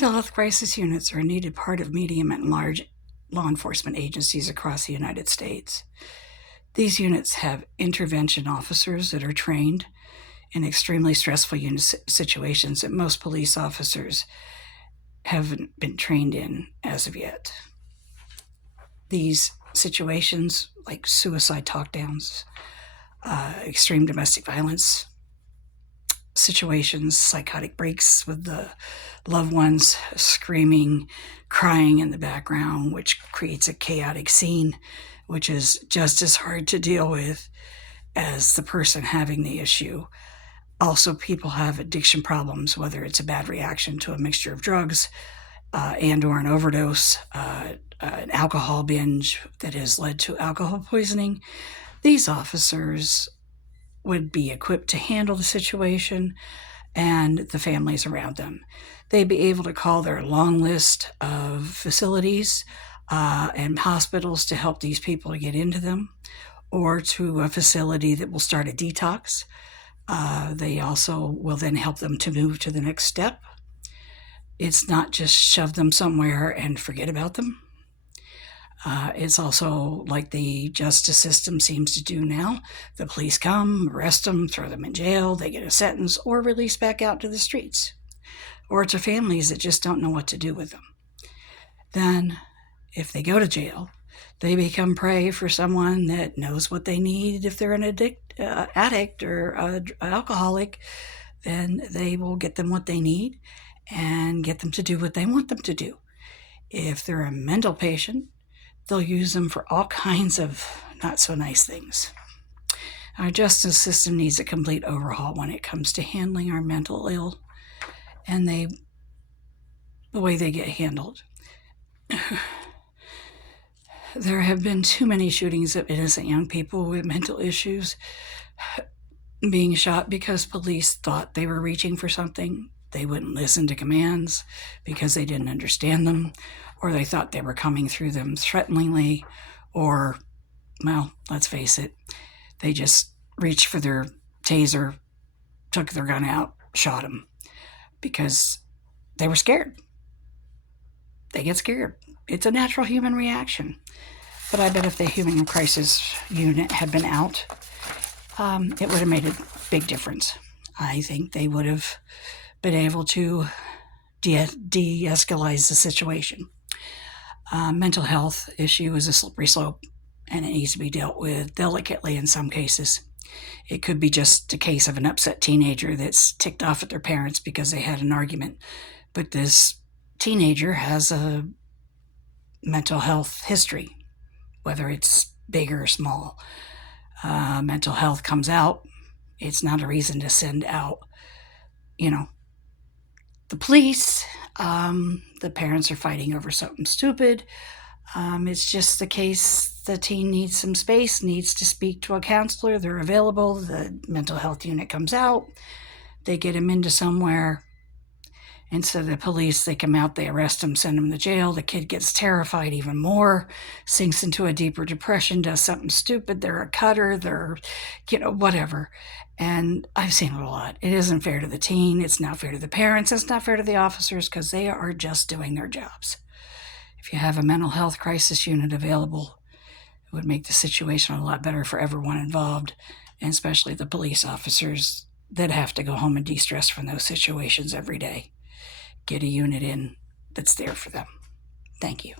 Mental health crisis units are a needed part of medium and large law enforcement agencies across the United States. These units have intervention officers that are trained in extremely stressful situations that most police officers haven't been trained in as of yet. These situations, like suicide talkdowns, extreme domestic violence situations, psychotic breaks with the loved ones screaming, crying in the background, which creates a chaotic scene, which is just as hard to deal with as the person having the issue. Also, people have addiction problems, whether it's a bad reaction to a mixture of drugs and or an overdose, an alcohol binge that has led to alcohol poisoning. These officers would be equipped to handle the situation and the families around them. They'd be able to call their long list of facilities and hospitals to help these people to get into them, or to a facility that will start a detox. They also will then help them to move to the next step. It's not just shove them somewhere and forget about them. It's also like the justice system seems to do now. The police come, arrest them, throw them in jail, they get a sentence, or release back out to the streets. Or to families that just don't know what to do with them. Then, if they go to jail, they become prey for someone that knows what they need. If they're an addict or alcoholic, then they will get them what they need and get them to do what they want them to do. If they're a mental patient, they'll use them for all kinds of not so nice things. Our justice system needs a complete overhaul when it comes to handling our mental ill and the way they get handled. There have been too many shootings of innocent young people with mental issues being shot because police thought they were reaching for something. They wouldn't listen to commands because they didn't understand them, or they thought they were coming through them threateningly, or, well, let's face it, they just reached for their taser, took their gun out, shot them because they were scared. They get scared. It's a natural human reaction. But I bet if the human crisis unit had been out, it would have made a big difference. I think they would have been able to de-escalate the situation. Mental health issue is a slippery slope, and it needs to be dealt with delicately in some cases. It could be just a case of an upset teenager that's ticked off at their parents because they had an argument. But this teenager has a mental health history, whether it's big or small. Mental health comes out. It's not a reason to send out, the police. The parents are fighting over something stupid. It's just the case the teen needs some space, needs to speak to a counselor. They're available. The mental health unit comes out. They get him into somewhere. Instead of the police, they come out, they arrest him, send him to jail. The kid gets terrified even more, sinks into a deeper depression, does something stupid. They're a cutter, they're, whatever. And I've seen it a lot. It isn't fair to the teen. It's not fair to the parents. It's not fair to the officers because they are just doing their jobs. If you have a mental health crisis unit available, it would make the situation a lot better for everyone involved, and especially the police officers that have to go home and de-stress from those situations every day. Get a unit in that's there for them. Thank you.